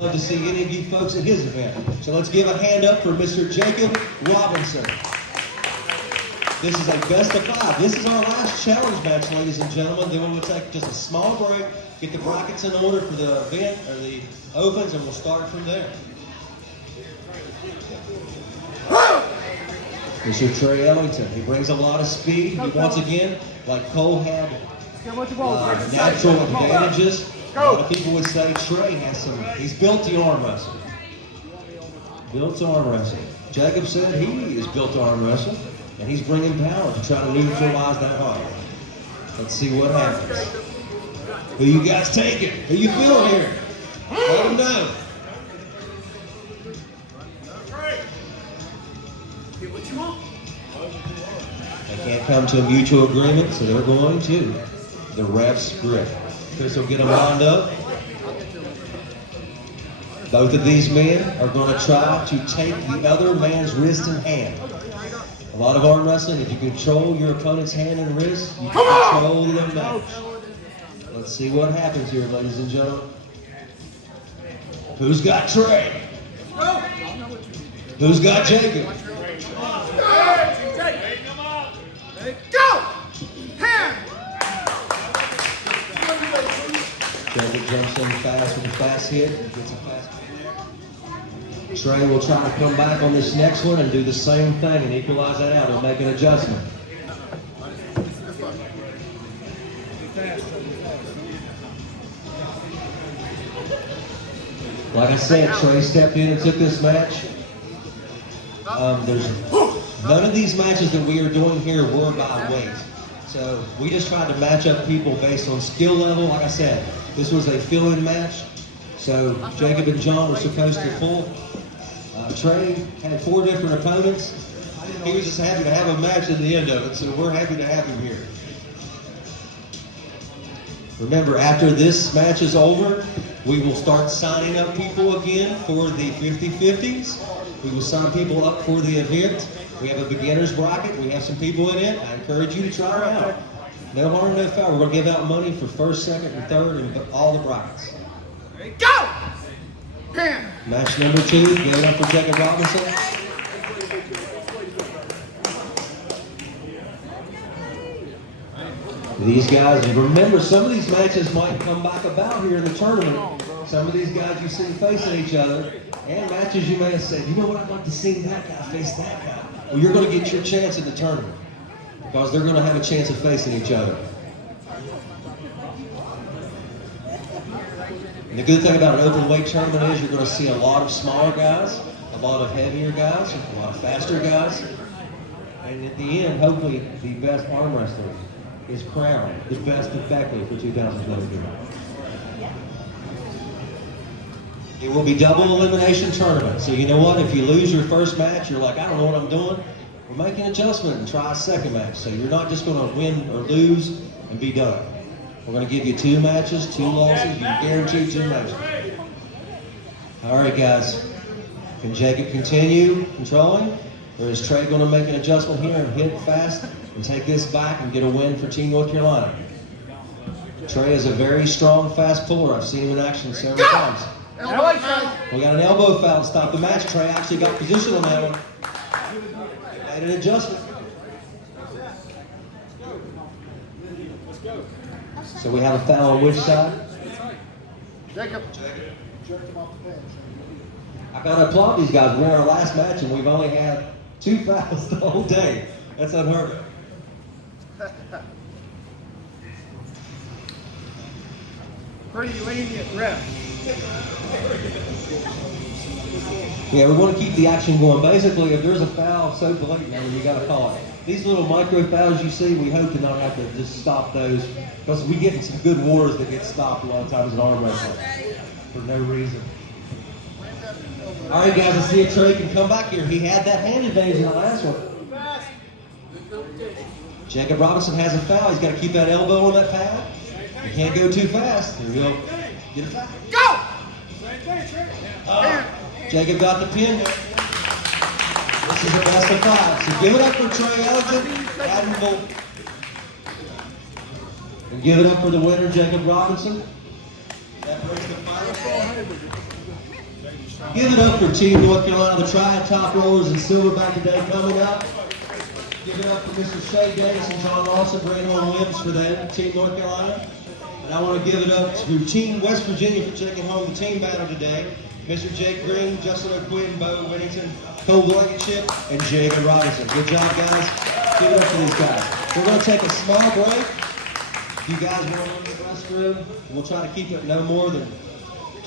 Love to see any of you folks at his event. So let's give a hand up for Mr. Jacob Robinson. This is a best of 5. This is our last challenge match, ladies and gentlemen. Then we'll take just a small break, get the brackets in order for the event or the opens, and we'll start from there. Mr. Trey Ellington, he brings a lot of speed. Once again, like Cole had natural advantages. A lot of people would say Trey has some, he's built to arm wrestle. Built to arm wrestle. Jacob said he is built to arm wrestle, and he's bringing power to try to neutralize that heart. Let's see what happens. Who you guys taking? Who you feeling here? Let them know. They can't come to a mutual agreement, so they're going to the ref's grip. Chris will get them lined up. Both of these men are going to try to take the other man's wrist and hand. A lot of arm wrestling, if you control your opponent's hand and wrist, you can control the match. Let's see what happens here, ladies and gentlemen. Who's got Trey? Who's got Jacob? Jacob jumps in fast with a fast hit. Gets a fast hit. Trey will try to come back on this next one and do the same thing and equalize that out and make an adjustment. Like I said, Trey stepped in and took this match. There's none of these matches that we are doing here were by weight. So we just tried to match up people based on skill level. Like I said, this was a fill-in match. So Jacob and John were supposed to pull. Trey had 4 different opponents. He was just happy to have a match at the end of it, so we're happy to have him here. Remember, after this match is over, we will start signing up people again for the 50-50s. We will sign people up for the event. We have a beginner's bracket. We have some people in it. I encourage you to try it out. No harm, no foul. We're going to give out money for first, second, and third, and all the brackets. Ready, go! Bam! Match number 2, give it up for Jacob Robinson. These guys, and remember, some of these matches might come back about here in the tournament. Some of these guys you see facing each other, and matches you may have said, you know what, I'd like to see that guy face that guy. Well, you're going to get your chance in the tournament because they're going to have a chance of facing each other. And the good thing about an open weight tournament is you're going to see a lot of smaller guys, a lot of heavier guys, a lot of faster guys. And at the end, hopefully, the best arm wrestler is crowned the best of Beckley for 2022. It will be double elimination tournament. So you know what? If you lose your first match, you're like, I don't know what I'm doing. We'll make an adjustment and try a second match. So you're not just going to win or lose and be done. We're going to give you 2 matches, 2 losses. You guarantee 2 matches. All right, guys. Can Jacob continue controlling? Or is Trey going to make an adjustment here and hit fast and take this back and get a win for Team North Carolina? Trey is a very strong, fast puller. I've seen him in action several times. We got an elbow foul to stop the match. Trey actually got position on that one. Made an adjustment. So we have a foul on which side? Jacob. I gotta applaud these guys. We're in our last match and we've only had 2 fouls the whole day. That's unheard of. Pretty lenient ref. Yeah, we want to keep the action going. Basically, if there's a foul so blatant, you got to call it. These little micro fouls you see, we hope to not have to just stop those because we get some good wars that get stopped a lot of times in arm wrestling for no reason. All right, guys, let's see if Trey can come back here. He had that hand advantage in the last one. Jacob Robinson has a foul. He's got to keep that elbow on that pad. You can't go too fast. Here we go. Get it back. Go! Jacob got the pin. This is a best of 5. So give it up for Trey Ellington, admirable. And give it up for the winner, Jacob Robinson. That brings the final. Give it up for Team North Carolina, the Triad top rollers and Silverback today coming up. Give it up for Mr. Shea Davis and John Lawson bringing home wins for them, Team North Carolina. And I want to give it up to Team West Virginia for taking home the team battle today. Mr. Jake Green, Justin O'Quinn, Bo Whittington, Cole Blankenship, and Jacob Robinson. Good job, guys. Give it up for these guys. We're going to take a small break. If you guys want to go to the restroom, we'll try to keep it no more than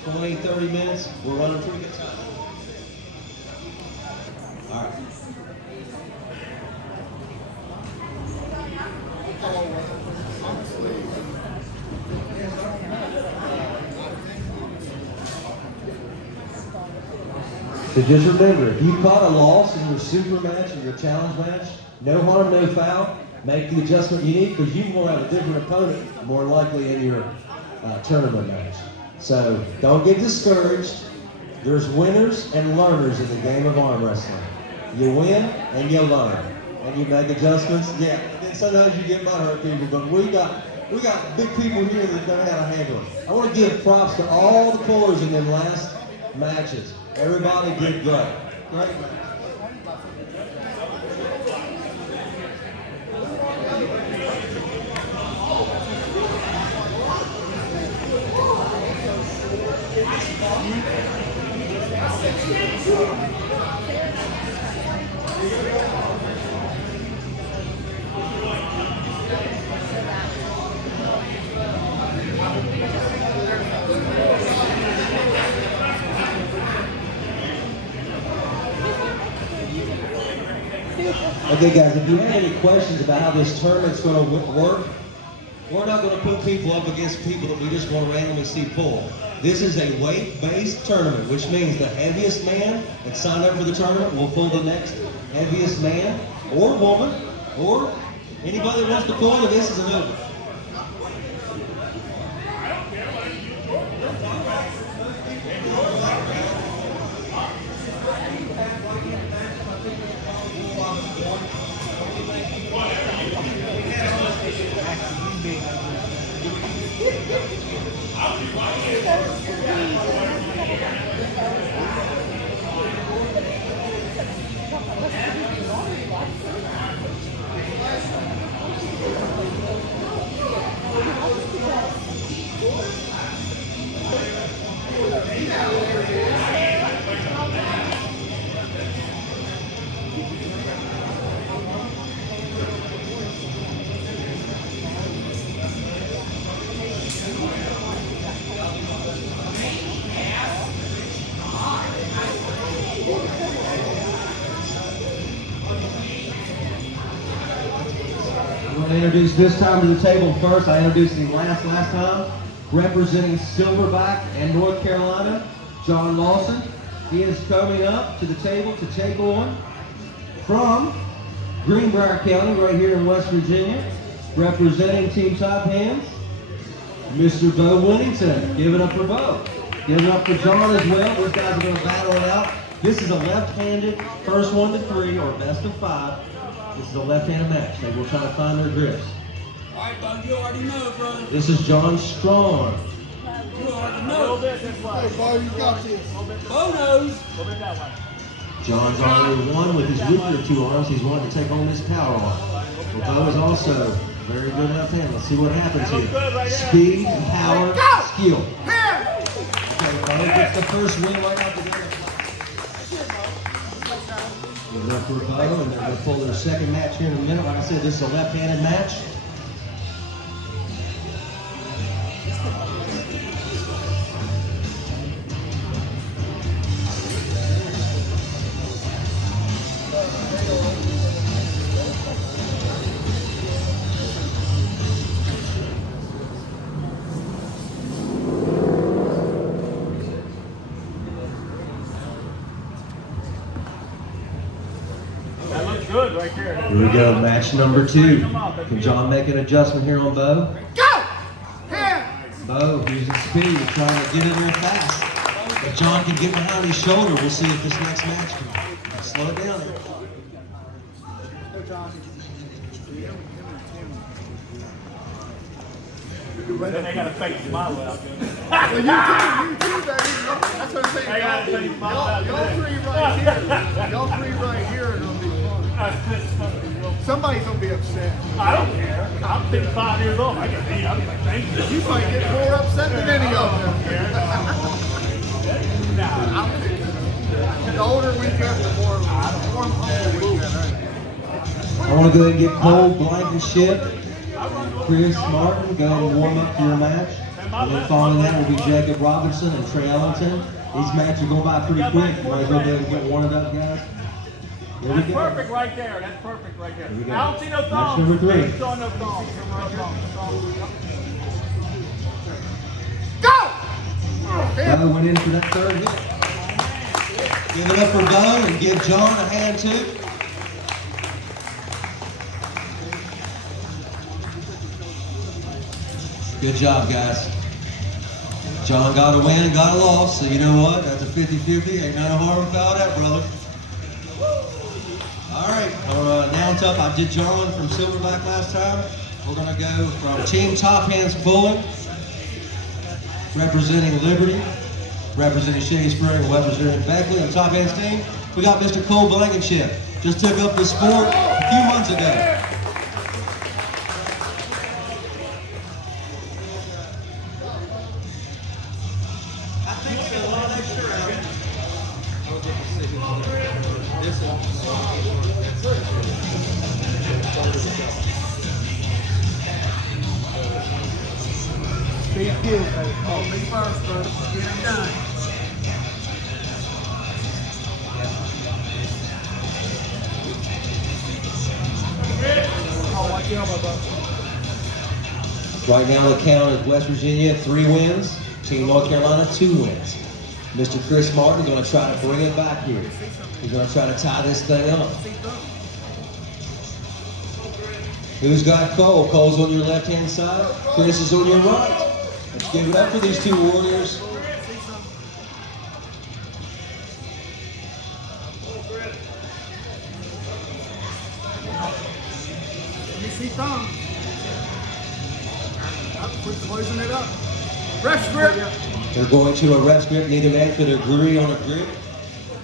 20, 30 minutes. We're running pretty good time. All right. So just remember, if you caught a loss in your super match or your challenge match, no harm, no foul. Make the adjustment you need because you will have a different opponent more likely in your tournament match. So don't get discouraged. There's winners and learners in the game of arm wrestling. You win and you learn, and you make adjustments. Yeah, and sometimes you get butthurt people, but we got big people here that know how to handle it. I want to give props to all the pullers in them last matches. Everybody did great. Great match. Okay guys, if you have any questions about how this tournament's going to work, we're not going to put people up against people that we just want to randomly see pull. This is a weight-based tournament, which means the heaviest man that signed up for the tournament will pull the next heaviest man or woman or anybody that wants to pull it. This is an over. I'm going to introduce this time to the table first. I introduced him last time. Representing Silverback and North Carolina, John Lawson. He is coming up to the table to take on from Greenbrier County, right here in West Virginia. Representing Team Top Hands, Mr. Bo Whittington. Give it up for Bo. Give it up for John as well. These guys are going to battle it out. This is a left-handed first 1 to 3 or best of 5. This is a left-handed match. They will try to find their grips. All right, Bo, you already know, brother. This is John Strong. You already know. Hey, Bo, you got this. Bo knows. John's already won with his weaker 2 arms. He's wanted to take on this power arm. But Bo is also very good left hand. Let's see what happens here. Speed, power, skill. Okay, Bo gets the first win right out the gate. Give it up for Bo, and they're going to pull their second match here in a minute. Like I said, this is a left-handed match. Good right there. Here we go, match number 2. Can John make an adjustment here on Bo? Go! Hands! Bo using speed and trying to get in there fast. If John can get behind his shoulder, we'll see if this next match can slow it down. Then they got a fake smile out there. Well, you too, baby. That's what I'm saying. I got a fake smile out Y'all there. three right here. Y'all three right here are gonna be fun. Somebody's gonna be upset. I don't care. I'm 55 years old. I get beat. I'll be like, thank you. You might get more upset than any of them. The older we get, the more humble we get. Right? I want to go ahead and get Cole Blankenship, Chris Martin, go ahead and warm up for your match. And then following that will be Jacob Robinson and Trey Ellington. These matches are going by pretty quick. You want to go ahead and get warmed up, guys? Here we That's go. perfect right there. That's perfect right there. Here we go. I don't see no Match thumbs. number 3. I saw no thumbs. Bo went in for that third hit. Give it up for Bo and give John a hand too. Good job, guys. John got a win and got a loss, so you know what? That's a 50-50. Ain't none of harm foul that, brother. All right, now on top, I did John from Silverback last time. We're gonna go from Team Top Hands Bowling, representing Liberty, representing Shady Spring, representing Beckley, and Top Hands team. We got Mr. Cole Blankenship. Just took up the sport a few months ago. Big deal, baby. Come on, big first, bro. Get it done. Oh, watch your elbow, bro. Right now the count is West Virginia 3 wins, Team North Carolina 2 wins. Mr. Chris Martin going to try to bring it back here. He's going to try to tie this thing up. Who's got Cole? Cole's on your left-hand side. Chris is on your right. Let's give it up for these two warriors. Let me see thumb. Quit closing it up. Ref grip. They're going to a ref grip. Neither man could agree on a grip.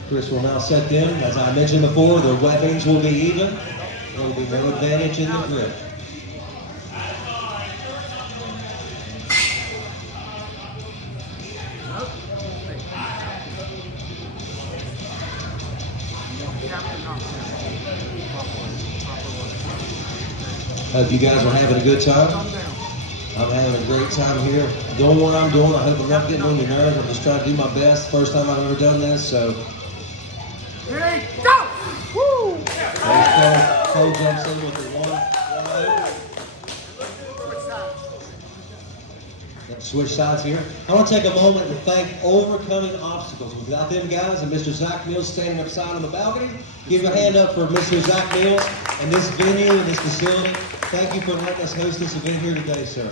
Chris will now set them. As I mentioned before, their weapons will be even. There will be no advantage in the grip. Hope you guys are having a good time. I'm having a great time here. Doing what I'm doing. I hope I'm not getting on your nerves. I'm just trying to do my best. First time I've ever done this, so. Ready, go! Woo! Cole jumps in with the 1-0. Switch sides here. I want to take a moment and thank Overcoming Obstacles. Without them guys and Mr. Zach Mills standing upside on the balcony, give a hand up for Mr. Zach Mills and this venue and this facility. Thank you for letting us host this event here today, sir.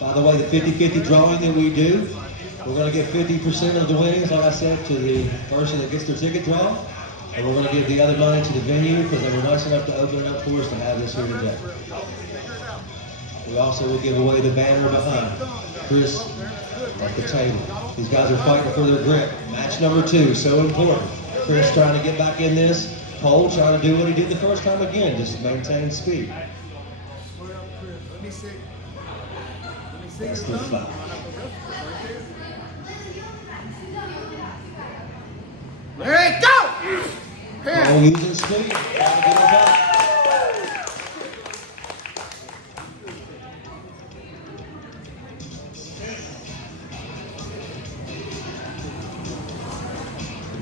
By the way, the 50-50 drawing that we do, we're going to give 50% of the winnings, like I said, to the person that gets their ticket drawn. And we're going to give the other money to the venue because they were nice enough to open it up for us to have this here today. We also will give away the banner behind Chris at the table. These guys are fighting for their grip. Match number 2, so important. Chris trying to get back in this. Cole trying to do what he did the first time again, just maintain speed. Let me see. Let me see That's your the thumb. foul. Ready, go! Cole using speed. Trying to get it back.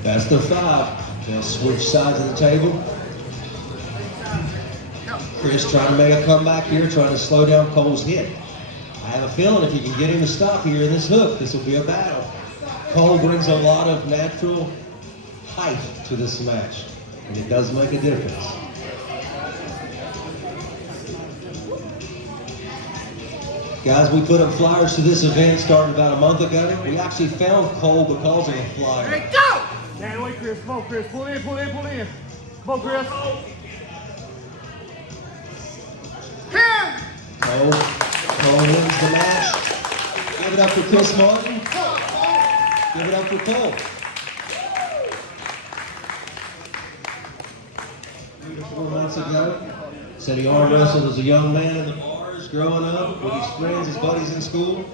Best of 5. They'll switch sides of the table. Chris trying to make a comeback here, trying to slow down Cole's hit. I have a feeling if you can get him to stop here in this hook, this will be a battle. Cole brings a lot of natural height to this match, and it does make a difference. Guys, we put up flyers to this event starting about a month ago. We actually found Cole because of a flyer. Ready, go! Stand away, Chris. Come on, Chris. Pull in, pull in, pull in. Come on, Chris. Here! Cole wins the match. Give it up for Chris Martin. Give it up for Cole. 4 months ago, said he arm wrestled as a young man in the bars growing up with his friends, his buddies in school.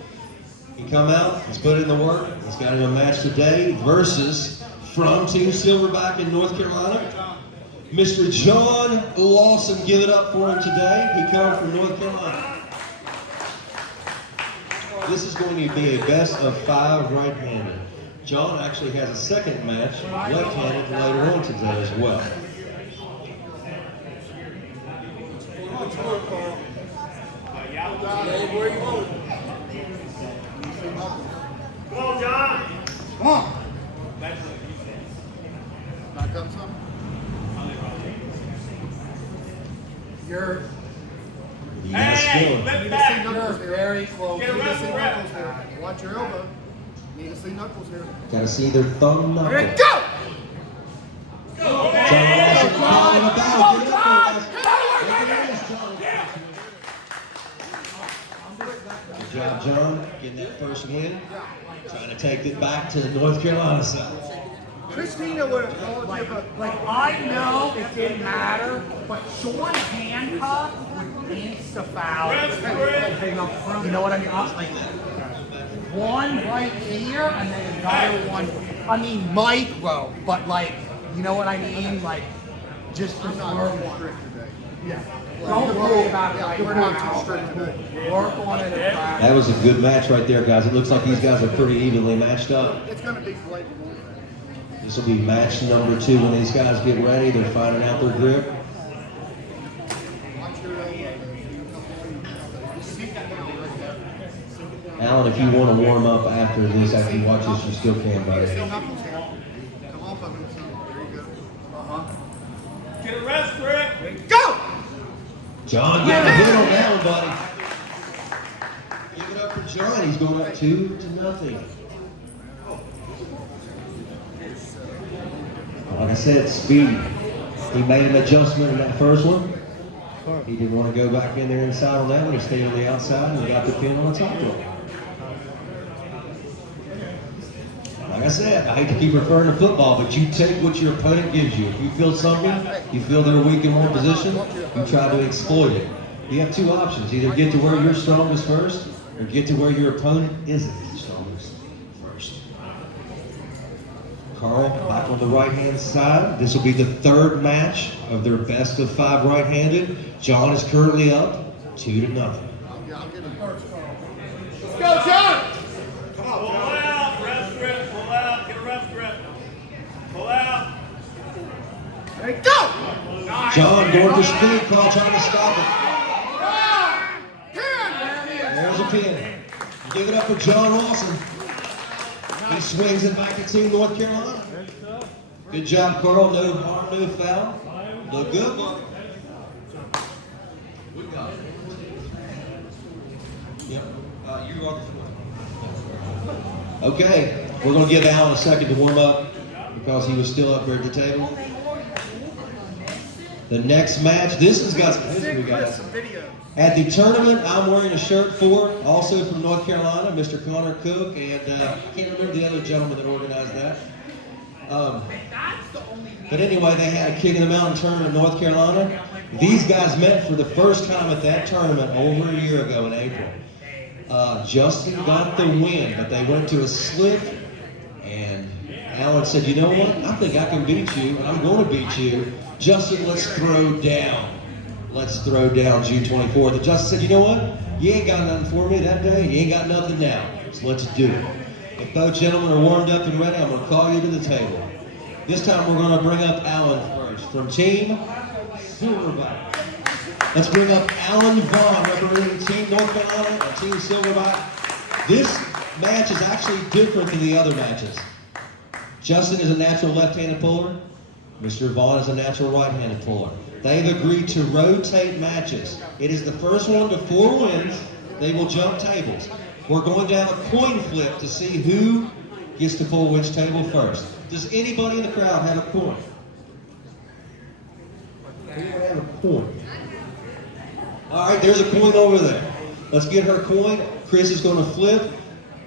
He come out, he's put in the work, he's got him a match today versus from Team Silverback in North Carolina, Mr. John Lawson. Give it up for him today. He comes from North Carolina. This is going to be a best of 5 right-handed. John actually has a second match left-handed later on today as well. Come on, John. Come on. Back up some. You're Hey, lift back. Knuckles here. Very close. Get a Need to see wrestle rep. Knuckles here. Watch your elbow. Need to see Knuckles here. Gotta see their thumb knuckle. Ready, go! John Lawson calling the battle. Give it up for him, guys. Look at this, John. Good job, John, getting that first win. Trying to take it back to the North Carolina side. Christina would have called you, but Like, I know it didn't matter, but Sean handcuff would insta-foul. You know what I mean? I was like, one right here and then another one. I mean, micro, but like, you know what I mean? Like, just I'm not too strict today. Yeah. Don't worry about it right We're not too now. strict today. Work on it at practice. That was a good match right there, guys. It looks like these guys are pretty evenly matched up. It's going to be blatable. This will be match number 2 when these guys get ready. They're finding out their grip. Watch your elbow. Sink that down right there. Alan, if you want to warm up after this, after you watch this, you still can, buddy. See Knuckles here. Come off of him. There you go. Get a rest grip. Go! John, get a hit on that one, buddy. Give it up for John. He's going up 2-0. Like I said, speed. He made an adjustment in that first one. He didn't want to go back in there inside on that one. He stayed on the outside and got the pin on the top rope. Like I said, I hate to keep referring to football, but you take what your opponent gives you. If you feel something, you feel they're weak in one position, you try to exploit it. You have 2 options. Either get to where you're strongest first, or get to where your opponent isn't strongest first. Carl, back on the right-hand side. This will be the 3rd match of their best of 5 right-handed. John is currently up 2-0. Yeah, I'll get him. Let's go, John. Come on, pull out, rest grip, pull out, get a rest grip. Pull out. Ready, go! John going for speed. Carl trying to stop it. Pin! There's a pin. Give it up for John Lawson. He swings it back to Team North Carolina. Good job, Carl. No harm, no foul. Look good, buddy. We got it. Yep. You are. Okay, we're going to give Alan a second to warm up because he was still up there at the table. The next match, this has got some history, guys. Some video. At the tournament, I'm wearing a shirt for, also from North Carolina, Mr. Connor Cook, and I can't remember the other gentleman that organized that. But anyway, they had a King of the Mountain tournament in North Carolina. These guys met for the first time at that tournament over a year ago in April. Justin got the win, but they went to a slip, and Alan said, you know what, I think I can beat you, and I'm going to beat you. Justin, let's throw down. Let's throw down June 24th. And Justin said, you know what, you ain't got nothing for me that day, and you ain't got nothing now, so let's do it. If both gentlemen are warmed up and ready, I'm going to call you to the table. This time we're going to bring up Alan first, from Team Silverback. Let's bring up Alan Vaughn, representing Team North Carolina and Team Silverback. This match is actually different than the other matches. Justin is a natural left-handed puller. Mr. Vaughn is a natural right-handed puller. They've agreed to rotate matches. It is the first one to 4 wins. They will jump tables. We're going to have a coin flip to see who gets to pull which table first. Does anybody in the crowd have a coin? Anyone have a coin? All right, there's a coin over there. Let's get her coin. Chris is going to flip.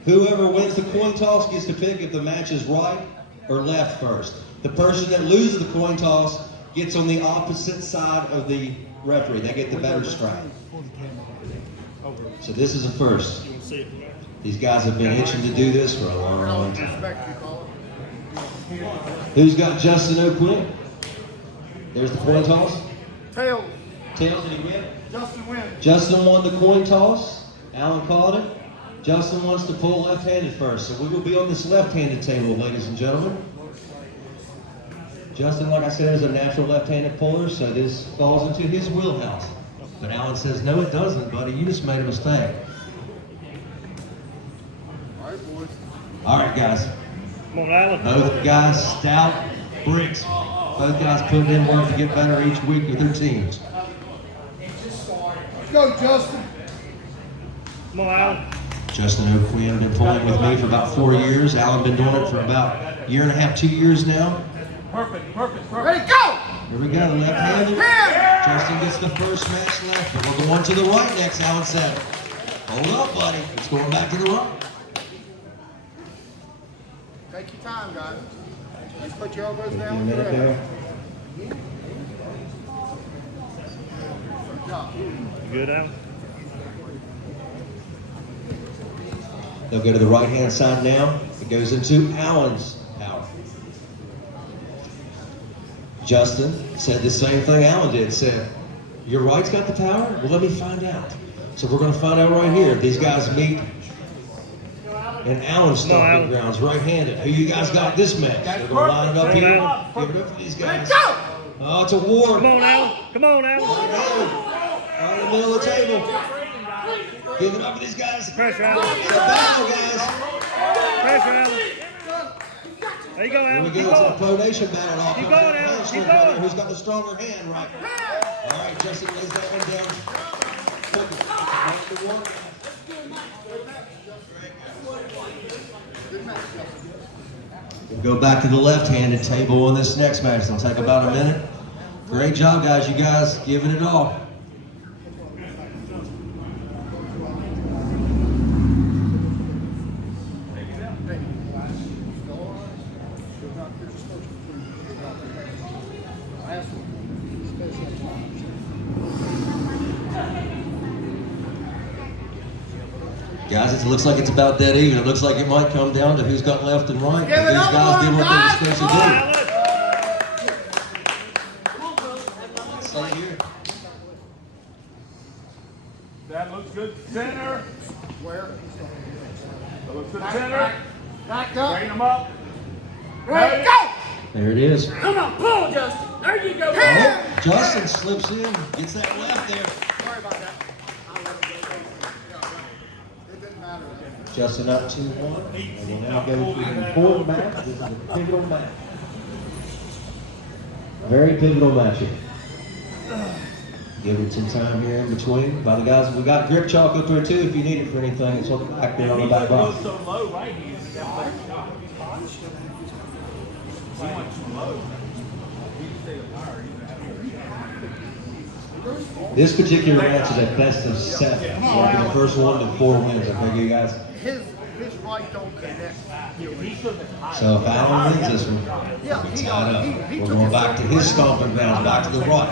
Whoever wins the coin toss gets to pick if the match is right or left first. The person that loses the coin toss gets on the opposite side of the referee. They get the better strike. So this is a first. These guys have been itching to do this for a long time. Who's got Justin O'Quinn? There's the coin toss. Tails. Tails, did he win? Justin wins. Justin won the coin toss. Alan called it. Justin wants to pull left-handed first. So we will be on this left-handed table, ladies and gentlemen. Justin, like I said, is a natural left-handed puller, so this falls into his wheelhouse. But Alan says, no, it doesn't, buddy. You just made a mistake. All right, boys. All right, guys. Come on, Alan. Both guys, stout bricks. Both guys putting in work to get better each week with their teams. Let's go, Justin. Come on, Alan. Justin O'Quinn been pulling with me for about 4 years. Alan been doing it for about a year and a half, 2 years now. Perfect, perfect, perfect. Ready, go! Here we go, left-handed. Justin gets the first match left, but we're going to the right next, Alan said. Hold up, buddy. It's going back to the right. Take your time, guys. Let's put your elbows Give me a down. minute there. Good job. You good, Alan? They'll go to the right-hand side now. It goes into Alan's power. Justin said the same thing Alan did. Said, your right's got the power? Well, let me find out. So we're going to find out right here. If these guys meet in Alan's stomping grounds, right-handed. Who you guys got this match? They're going to line it up here. Give it up for these guys. Oh, it's a war. Come on, Alan. Come on, Alan. Right in the middle of the table. Give it up for these guys. Pressure, Alan. It's a battle, guys. Pressure, Alan. There you go, Here Alan. we Keep go. It's a going. pronation battle off. Keep going, Alan. Keep going. Who's got the stronger hand, right? All right, Justin lays that one down. We'll go back to the left-handed table on this next match. It'll take about a minute. Great job, guys. You guys giving it all. Guys, it looks like it's about dead even. It looks like it might come down to who's got left and right. Give it These up guys for did him, what they're guys. supposed to Come on. do. Stay here. That looks good. Center. Where? That looks good. Center. Back up. Straighten them up. Ready, go! There it is. Come on, pull, Justin. There you go. Oh, Justin slips in, gets that left there. Sorry about that. I'll let it go. Yeah, right. It didn't matter. Justin up 2-1. And we'll now go to the important match. This is a pivotal match. A very pivotal match here. Give it some time here in between. By the guys, we got grip chalk up there too if you need it for anything. It's on the back there on the back box. So low, right? He went too low. This particular match is a best of 7. So it'll be the first one to 4 wins. I figure you guys. His right don't connect. So if Alan wins this one, Yeah, we're he tied up. he We're took going it. back to his stomping grounds, back to the right.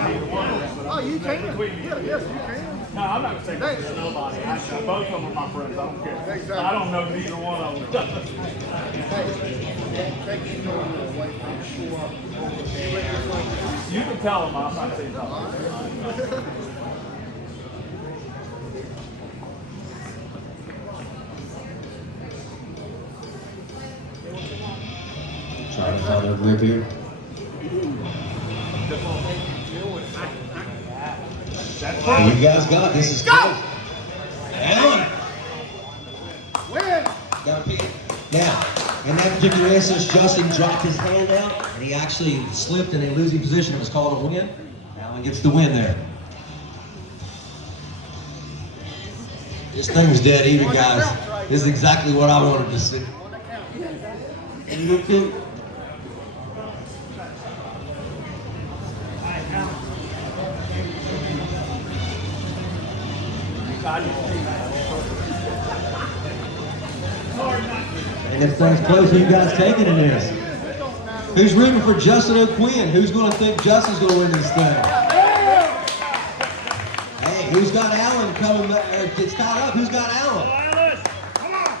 Oh, you can. Yeah, yes, you can. No, I'm not going to say this to nobody. Both of them are my friends. I don't care. Exactly. I don't know neither one of them. You can tell them I'm not saying nothing. Trying to find their grip here. What you guys got? This is close. Alan! Win! Got a peek. Now, in that particular instance, Justin dropped his hand out, and he actually slipped in a losing position. It was called a win. Alan gets the win there. This thing's dead even, guys. This is exactly what I wanted to see. God, you This thing's close. Who you guys taking in this? Who's rooting for Justin O'Quinn? Who's going to think Justin's going to win this thing? Hey, who's got Allen coming back? It's tied up. Who's got Allen? Come on.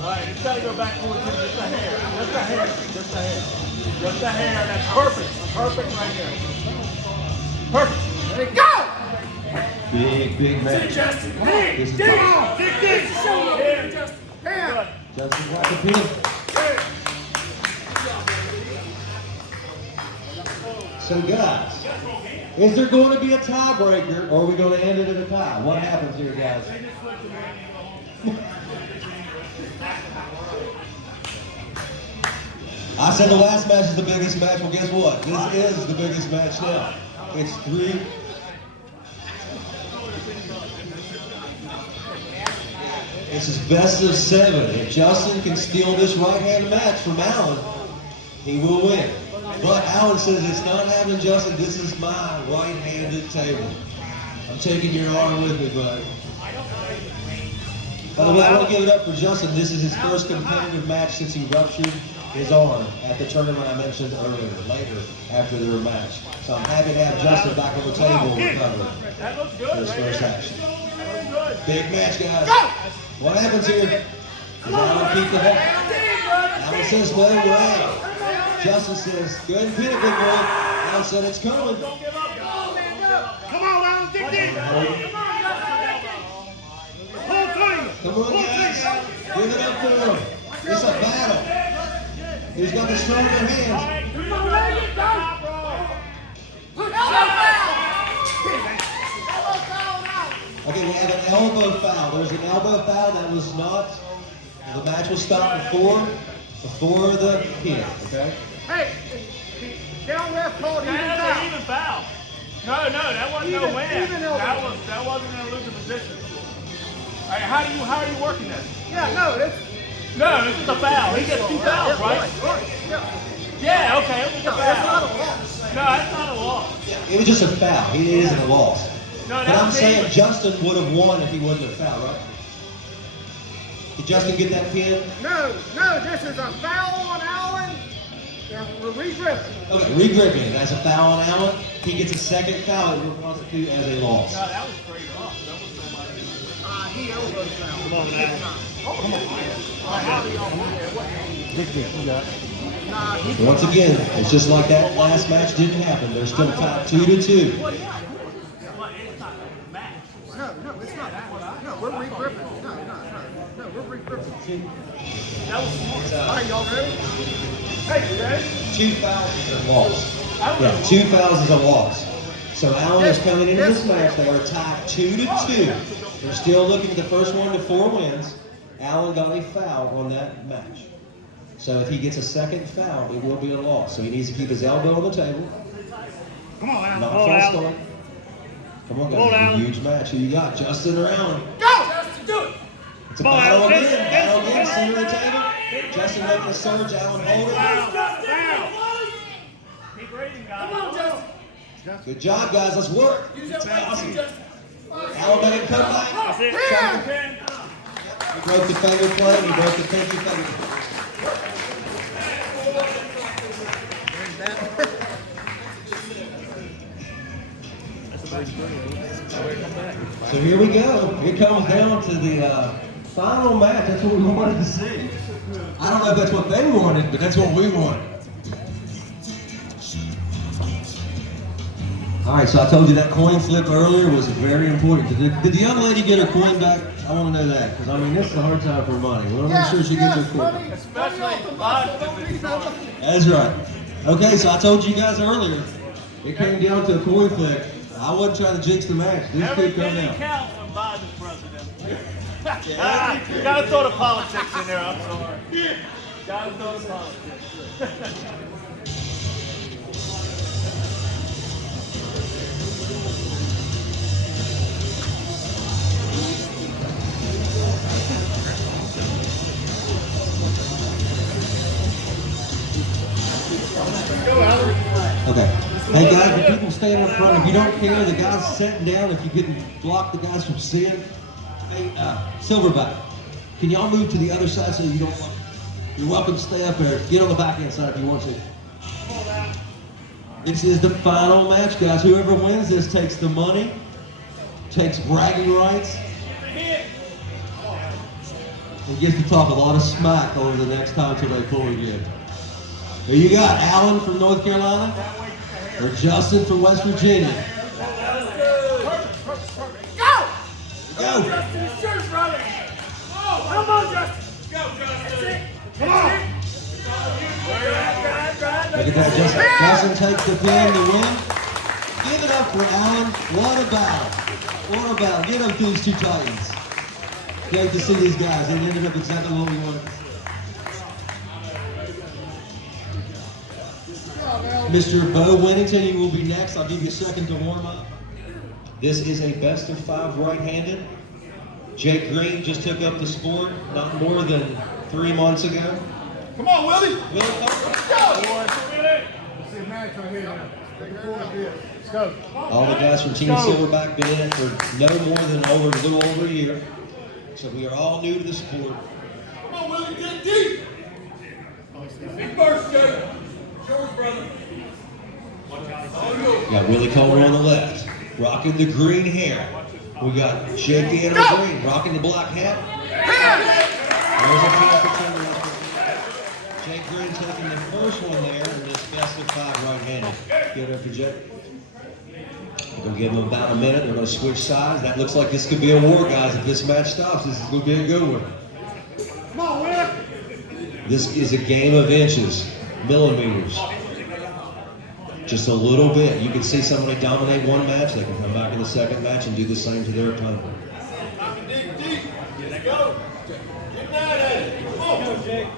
All right, it's got to go back towards him. Just a hair. Just a hair. Just a hair. Just a hair. That's perfect. Perfect right there. Perfect. There you go. Big match. Justin. This is Dig this. Show him. Justin. Justin's got the pin. So guys, is there going to be a tiebreaker, or are we going to end it in a tie? What happens here, guys? I said the last match is the biggest match. Well, guess what? This is the biggest match now. It's 3. This is best of 7. If Justin can steal this right-hand match from Allen, he will win. But Allen says it's not happening, Justin. This is my right-handed table. I'm taking your arm with me, bud. By the way, I want to give it up for Justin. This is his first competitive match since he ruptured his arm at the tournament I mentioned earlier, later after their match. So I'm happy to have Justin back on the table recovered for his first action. Big match, guys. What happens here? Does Allen keep the ball? Allen says, no way. Justin says, go ahead and pin it, big boy. Allen said it's coming. Come on, Allen. Dig deep. Come on, guys. Give it up for him. It's a battle. He's got the stronger hands. Okay, we have an elbow foul. There's an elbow foul that was not, the match was stopped before the pin, okay? Hey, down left called even That's an foul. even foul. No, that wasn't no win. Even elbow. That wasn't in a losing position. All right, how are you working this? Yeah, no, it's No, this is a foul. He gets 2 fouls, right? Yeah, okay, it was a foul. It's not a loss. No, that's not a loss. It was just a foul. It isn't a loss. No, But that I'm was saying even. Justin would have won if he wouldn't have fouled, right? Did Justin get that pin? No, this is a foul on Allen. We're regripping. Okay, regripping. That's a foul on Allen. He gets a second foul. It will constitute as a loss. No, that was straight up. That was nobody. He elbows foul. Come on, man. Once again, it's just like that last match didn't happen. They're still tied 2-2. Well, it's not a match. No, it's not. No, we're regripping. No, we're regripping. That was smart. All right, y'all ready? Hey, you ready? 2 fouls is a loss. Yeah, 2 fouls is a loss. So Allen is coming into this match. They are tied 2-2. They're still looking at the first 1 to 4 wins. Allen got a foul on that match. So if he gets a second foul, it will be a loss. So he needs to keep his elbow on the table. Come on, Allen. Not Come on, false Allen. start. Come on, Come on, guys. It's a Allen. huge match. Who you got? Justin or Allen? Go! Justin, do it! It's a Come on, battle Allen. again. Battle again. Center of the table. Justin making a surge. Allen holding. Keep raising, guys. Come on, Justin. Good job, guys. Let's work. Use that Awesome. Justin. Allen made a comeback. That's it. Yeah. 10. He broke the finger plate. He broke the pinky finger. So here we go. Here comes down to the final match. That's what we wanted to see. I don't know if that's what they wanted, but that's what we wanted. All right, so I told you that coin flip earlier was very important. Did the young lady get her coin back? I want to know that, because I mean, this is a hard time for money. We want to make sure she gets her coin. Especially Vaughn. That's right. Okay, so I told you guys earlier, it came down to a coin flip. I wasn't trying to jinx the match. This Every could come penny out. counts when Biden's president. You gotta throw the politics in there, I'm sorry. Gotta throw the politics. Okay. Hey guys, when people standing up front. If you don't care, the guys sitting down, if you couldn't block the guys from seeing. Hey, Silverback, can y'all move to the other side so you don't, you're welcome to stay up there. Get on the back end side if you want to. This is the final match, guys. Whoever wins this takes the money, takes bragging rights, and gets to talk a lot of smack over the next time till they pull again. Who you got, Alan from North Carolina? Or Justin from West Virginia? Go! Go! Justin, it's yours, brother. Come on, Justin. Go, Justin. Come on. Look at that, Justin takes the pin to win. Give it up for Alan. What a battle. What a battle. Get up to these two Titans. Great to see these guys. They ended up exactly what we wanted. Mr. Bo Winnington, you will be next. I'll give you a second to warm up. This is a best of 5 right-handed. Jake Green just took up the sport not more than 3 months ago. Come on, Willie. Willie, Let's see a match right here now. Let's go. all the guys from Team Silverback been in it for no more than a little over a year. So we are all new to the sport. Come on, Willie, get deep. Big burst, Jake. Yours, brother. Got Willie Coleman on the left, rocking the green hair. We got Jake the Animal Green, rocking the black hat. There's a pin for Jake Green taking the first one there in this best of 5 right-handed. Get it up for Jake. We're going to give them about a minute. They're going to switch sides. That looks like this could be a war, guys. If this match stops, this is going to be a good one. Come on, Willie. This is a game of inches, millimeters. Just a little bit. You can see somebody dominate one match. They can come back in the second match and do the same to their opponent. Deep, deep. Let's go. Get mad at it. Come on. Go, Jake.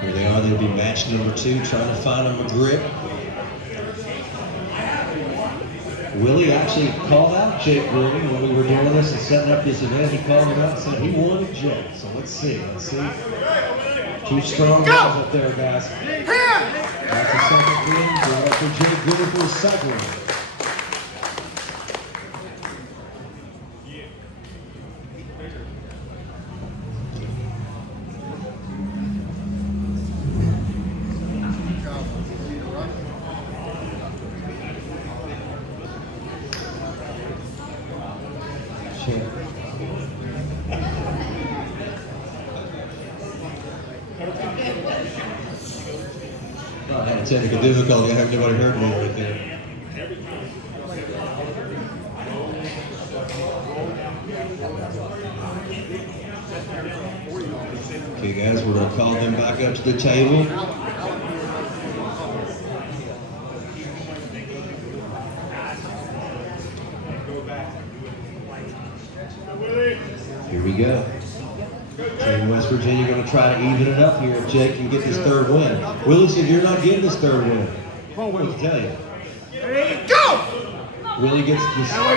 Here they are. They'll be match number 2, trying to find them a grip. Willie actually called out Jake Green when we were doing this and setting up this event. He called him out and said he wanted Jake. So let's see. Let's see. 2 strong guys up there, guys. That's the second pin. Go up for Jake Green for the second one. I had a technical difficulty. I hope nobody heard me right there. Okay, guys, we're going to call them back up to the table. Here we go. Team West Virginia going to try to even it up here if Jake can get this 3rd win. Willie said you're not getting this 3rd win. What to tell you? Go! Willie gets this. Come on,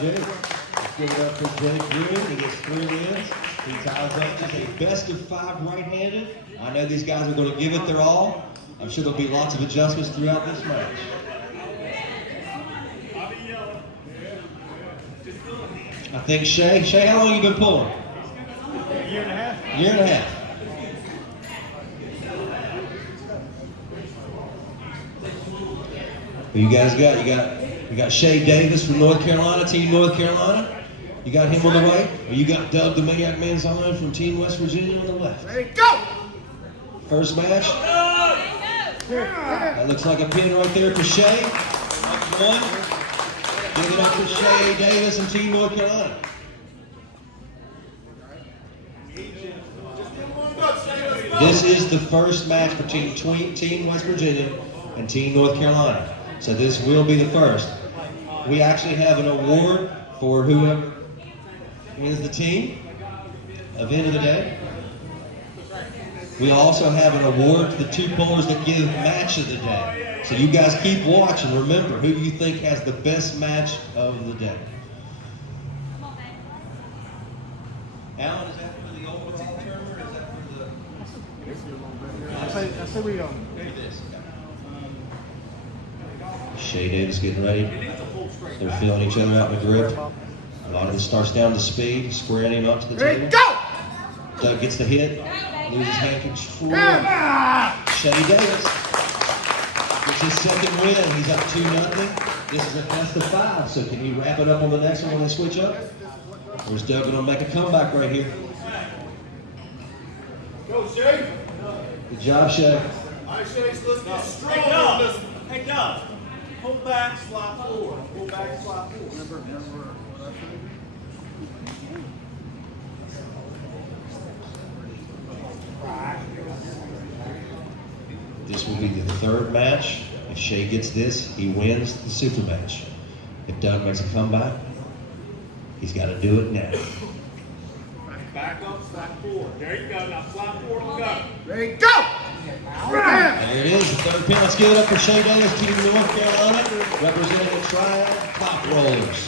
Jake. Let's give it up for Jake Green. He gets 3 wins. He ties up just a best of 5 right-handed. I know these guys are going to give it their all. I'm sure there'll be lots of adjustments throughout this match. I think Shay, how long you been pulling? A year and a half. Year and a half. Who you guys got? You got Shay Davis from North Carolina, Team North Carolina. You got him on the right, or you got Doug the Maniac Manzano from Team West Virginia on the left. Ready, go! First match. That looks like a pin right there for Shay. One. Give it up for Shay Davis and Team North Carolina. This is the first match between Team West Virginia and Team North Carolina. So this will be the first. We actually have an award for whoever wins the team at the end of the day. We also have an award to the 2 pullers that give match of the day. So you guys keep watching. Remember, who you think has the best match of the day? Alan, is that for the old Say we go. Shay Davis getting ready. They're feeling each other out in the grip. A lot of it starts down to speed, squaring him up to the table. Go! Doug gets the hit, loses hand control. Shay Davis gets his second win. He's up 2-0. This is a best of 5, so can he wrap it up on the next one when they switch up? Or is Doug going to make a comeback right here? Go, Shay. Good job, Shay. All right, Shay, so let's get strong on this. Hey, Doug. Pull back, slide forward. Pull back, slide forward. This will be the third match. If Shay gets this, he wins the super match. If Doug makes a comeback, he's got to do it now. Back up, slide forward. There you go. Now slide forward and go. Ready, go! There it is, the third pin. Let's give it up for Shay Davis, Team North Carolina, representing the Triad Top Rollers.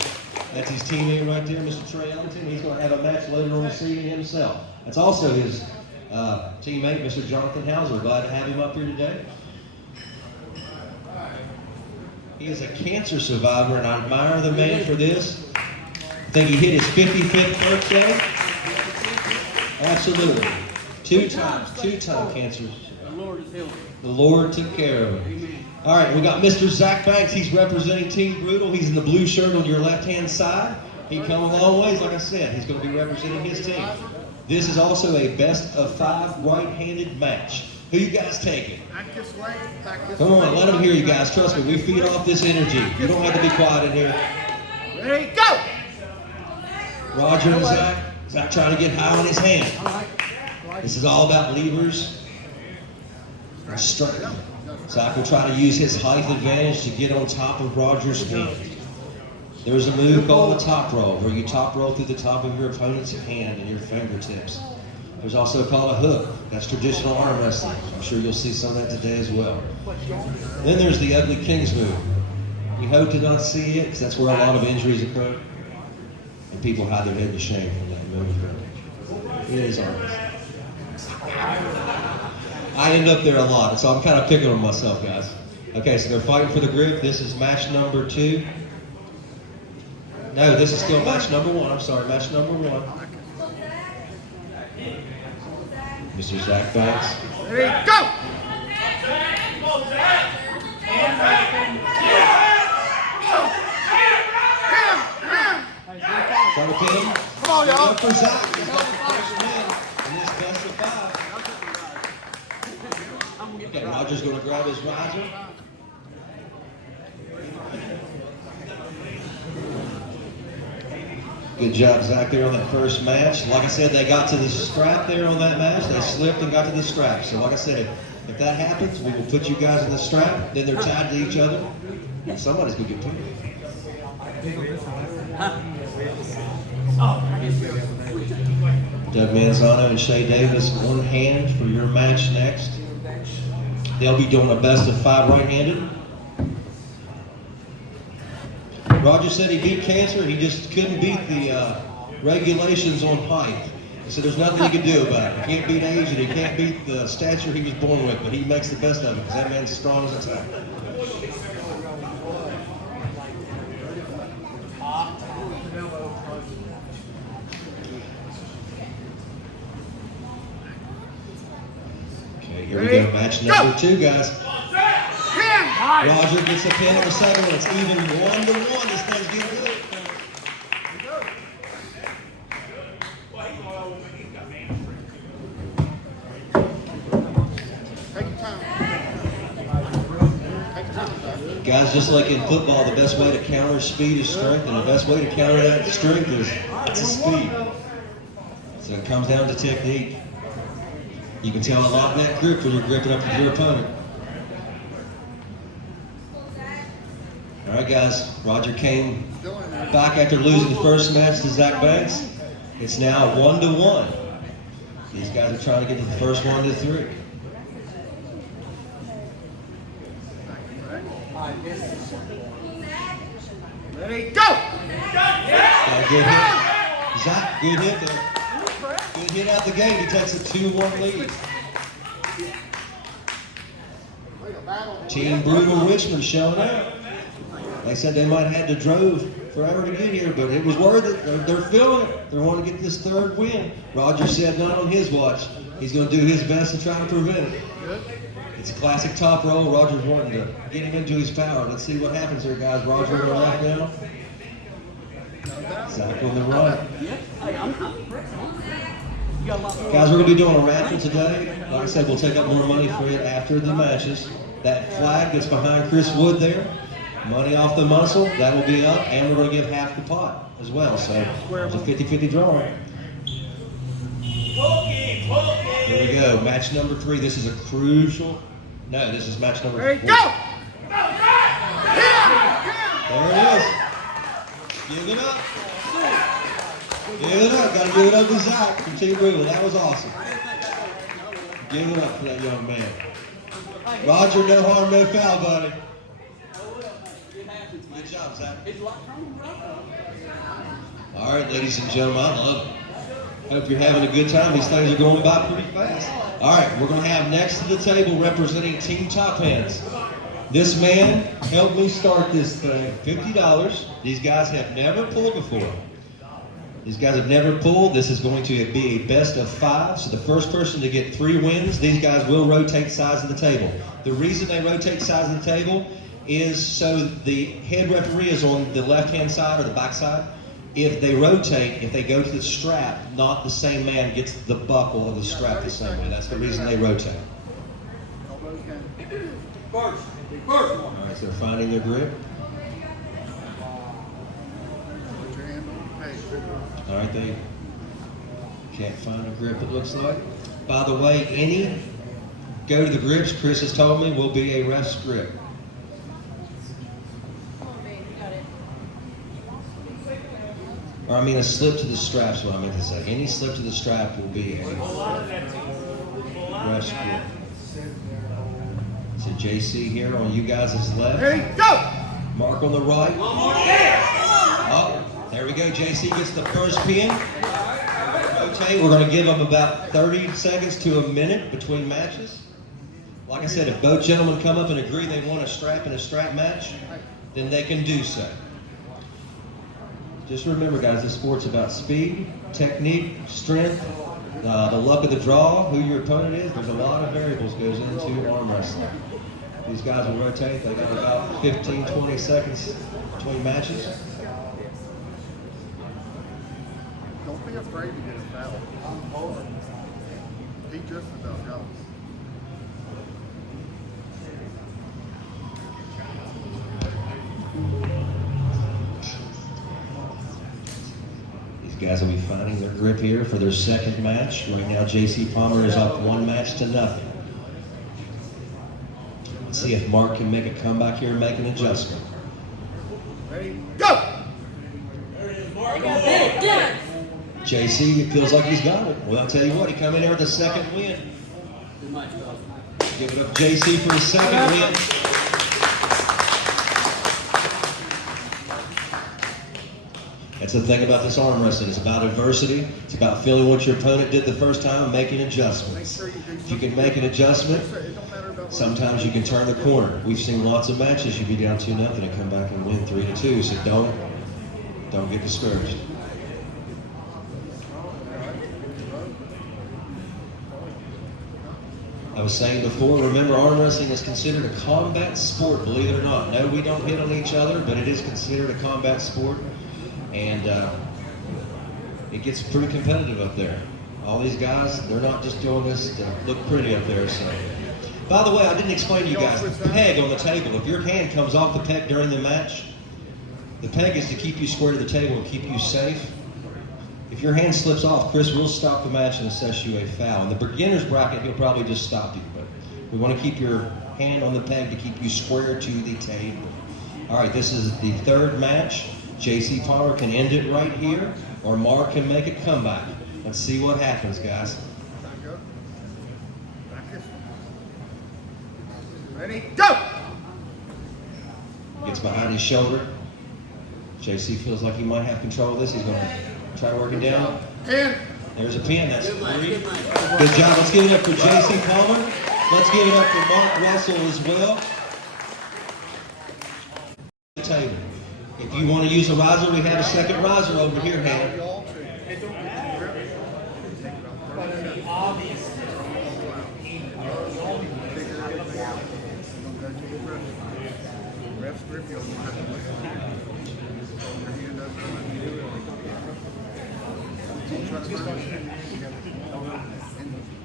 That's his teammate right there, Mr. Trey Ellington. He's going to have a match later on this evening himself. That's also his teammate, Mr. Jonathan Hauser. Glad to have him up here today. He is a cancer survivor, and I admire the man for this. I think he hit his 55th birthday. Absolutely. Two-time cancer. The Lord took care of him. All right, we got Mr. Zach Banks. He's representing Team Brutal. He's in the blue shirt on your left-hand side. He come a long ways, like I said. He's going to be representing his team. This is also a best of 5 right-handed match. Who you guys taking? Back this way, back this Come way. on, let them hear you guys. Trust me, we feed off this energy. You don't have to be quiet in here. Ready, go! Roger and Zach. Zach trying to get high on his hand. This is all about levers and strength. Zach will try to use his height advantage to get on top of Roger's hand. There's a move called the top roll, where you top roll through the top of your opponent's hand and your fingertips. There's also called a hook. That's traditional arm wrestling. I'm sure you'll see some of that today as well. Then there's the ugly King's move. You hope to not see it, because that's where a lot of injuries occur. And people hide their head in shame from that move. It is arm wrestling. I end up there a lot, so I'm kind of picking on myself, guys. Okay, so they're fighting for the grip. This is match number 2. No, this is still match number 1. I'm sorry, match number 1. Mr. Zach Banks. Ready, go! Got a pin. Come on, y'all. Up for Zach. He's got the first win in this best of 5. Okay, Roger's going to grab his riser. Good job, Zach, there on that first match. Like I said, they got to the strap there on that match. They slipped and got to the strap. So like I said, if that happens, we will put you guys in the strap. Then they're tied to each other. And somebody's going to get pinned. Doug Manzano and Shay Davis, one hand for your match next. They'll be doing a best of 5 right-handed. Roger said he beat cancer, he just couldn't beat the regulations on height. He said there's nothing he can do about it. He can't beat age and he can't beat the stature he was born with, but he makes the best of it because that man's strong as a tack. Okay, here we go. Match number 2, guys. Roger gets a pin on the second one. It's even 1-1. This thing's getting good. Take your time. Take your time, Guys, just like in football, the best way to counter speed is strength, and the best way to counter that strength is speed. So it comes down to technique. You can tell a lot in that grip when you're gripping up with your opponent. All right, guys. Roger came back after losing the first match to Zach Banks. It's now 1-1. These guys are trying to get to the first 1 to 3. Ready, go! Good hit. Zach, good hit there. Good hit out the gate. He takes a 2-1 lead. Team Brutal Richmond showing up. They said they might have had to drove forever to get here, but it was worth it. They're feeling it. They want to get this third win. Roger said not on his watch. He's going to do his best to try to prevent it. It's a classic top roll. Roger's wanting to get him into his power. Let's see what happens here, guys. Roger on the right now. Zach on the right. Guys, we're going to be doing a raffle today. Like I said, we'll take up more money for it after the matches. That flag that's behind Chris Wood there, money off the muscle, that will be up, and we're going to give half the pot as well. So it's a 50-50 draw. Here we go, match number 3. This is a crucial. No, this is match number 4. Ready, go! There it is. Give it up. Give it up. Got to give it up to Zach from Team Brutal. That was awesome. Give it up for that young man. Roger, no harm, no foul, buddy. Good job, Zach. All right, ladies and gentlemen, I love it. Hope you're having a good time. These things are going by pretty fast. All right, we're going to have next to the table representing Team Top Hands. This man helped me start this thing. $50. These guys have never pulled before. These guys have never pulled. This is going to be a best of 5. So the first person to get 3 wins, these guys will rotate sides of the table. The reason they rotate sides of the table is so the head referee is on the left-hand side or the back side. If they rotate, if they go to the strap, not the same man gets the buckle of the strap the same way. That's the reason they rotate. All right, so they're finding their grip. All right, they can't find a grip, it looks like. By the way, any go to the grips, Chris has told me, will be a ref's grip. Or I mean a slip to the strap is what I meant to say. Any slip to the strap will be a ref's grip. So JC here on you guys' left. Ready, go! Mark on the right. Oh, there we go. JC gets the first pin. Rotate. We're going to give them about 30 seconds to a minute between matches. Like I said, if both gentlemen come up and agree they want a strap in a strap match, then they can do so. Just remember, guys, this sport's about speed, technique, strength, the luck of the draw, who your opponent is. There's a lot of variables goes into arm wrestling. These guys will rotate. They get about 15, 20 seconds between matches. Don't be afraid to get a foul. He just about got us. These guys will be finding their grip here for their second match. Right now, JC Palmer is up 1 match to nothing. Let's see if Mark can make a comeback here and make an adjustment. Ready, go! JC, it feels like he's got it. Well, I'll tell you what, he come in there with a second win. Give it up JC for his second win. That's the thing about this arm wrestling. It's about adversity. It's about feeling what your opponent did the first time and making adjustments. If you can make an adjustment, sometimes you can turn the corner. We've seen lots of matches you be down 2-0 and come back and win 3-2. So don't get discouraged. I was saying before, remember, arm wrestling is considered a combat sport, believe it or not. No, we don't hit on each other, but it is considered a combat sport. And it gets pretty competitive up there. All these guys, they're not just doing this to look pretty up there. So, by the way, I didn't explain to you guys, the peg on the table, if your hand comes off the peg during the match, the peg is to keep you square to the table and keep you safe. If your hand slips off, Chris will stop the match and assess you a foul. In the beginner's bracket, he'll probably just stop you, but we want to keep your hand on the peg to keep you square to the table. All right, this is the third match. JC Palmer can end it right here, or Mark can make a comeback. Let's see what happens, guys. Ready, go! Gets behind his shoulder. JC feels like he might have control of this. He's going to try working down. And There's a pin. That's 3. Good job. Let's give it up for JC Palmer. Let's give it up for Mark Russell as well. Table. If you want to use a riser, we have a second riser over here, Hannah.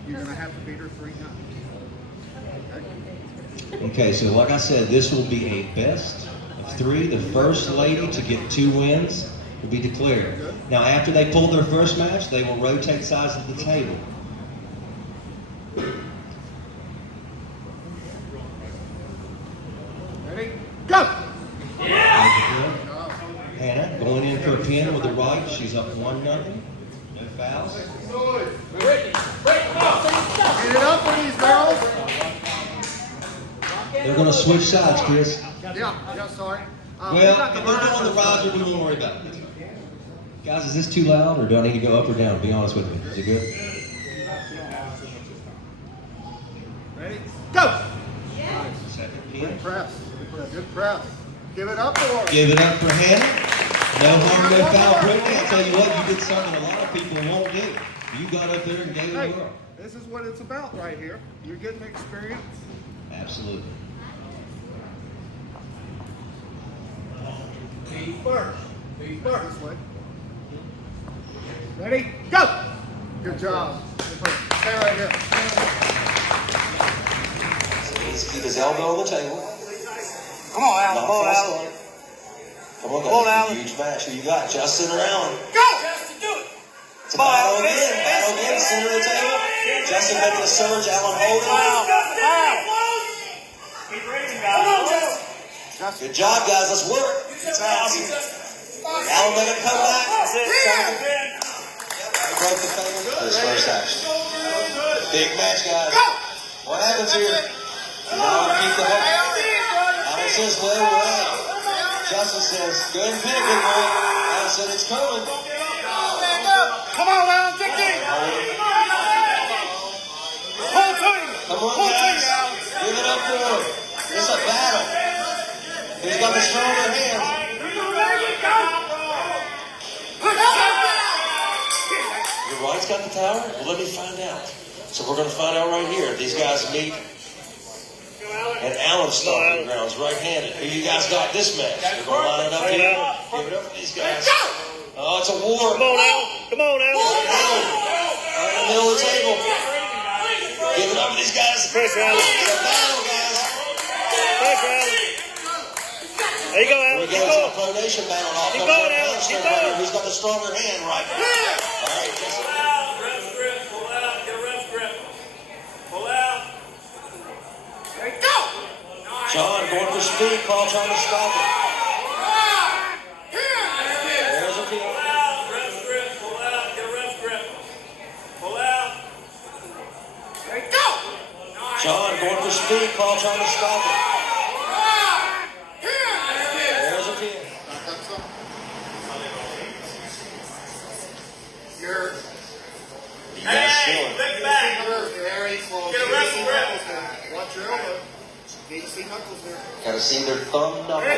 You're going to have to beat her 3 times. Okay, so like I said, this will be a best of 3. The first lady to get 2 wins will be declared. Now, after they pull their first match, they will rotate sides of the table. Ready? Go! Hannah going in for a pin with the right. She's up 1-0. No fouls. Get it up for these girls. They're going to switch sides, Chris. Yeah, sorry. Well, if we're doing the riser, we won't worry about it. Guys, is this too loud, or do I need to go up or down? Be honest with me. Is it good? Ready? Go! Second pin. Good press. Good press. Give it up for her. Give it up for Hannah. No harm, no foul. Brittany, I'll tell you what, you did something a lot of people won't do. You got up there and gave it a whirl. This is what it's about right here. You're getting experience. Absolutely. Be first. Be first. This way. Ready? Go! Good job. Stay right here. He's keep his elbow on the table. Come on, Alan. Come on, Alan. Come on, Come on, Alan. Huge match. Who you got? Justin or Alan? Go! Justin, do it. It's a battle again. Battle again. Center of the table. Justin making a surge. Alan holding. Keep raising, guys. Good job, guys. Let's work. Alan making a comeback. That's it. He broke the table for his first action. Big match, guys. What happens here? You know, keep the hook. Alan says, well, we're out. Justin says, go ahead and pin it, big boy. Alan said, it's coming. Come on, Alan. Dig deep. Whole team. Come on, guys. Give it up for him. It's a battle. Who's got the stronger hands? Your right's got the tower? Well, let me find out. So we're going to find out right here. These guys meet. And Alan's stomping grounds, right-handed. Who you guys got this match? We're going to line it up here. Give it up for these guys. Oh, it's a war. Come on, Alan. Come on, Alan. Right in the middle of the table. Give it up for these guys. Pressure, Alan. It's a battle, guys. Pressure, Alan. There you go, Alan. We Keep go to the going. pronation battle. I'll Keep come going, right Alan. down, Keep right here. going. Who's got the stronger hand right now? All right, Justin. Rest grip, pull out, get a rest grip. Pull out. John going for speed. Paul trying to stop it. There's a team. Pull out, rest grip, pull out, get a rest grip. Pull out. John going for speed. Paul trying to stop it. There's a team. You guys feeling? Think back. Get a rest grip. Watch your elbow. Need to see knuckles there. Gotta see their thumb knuckle.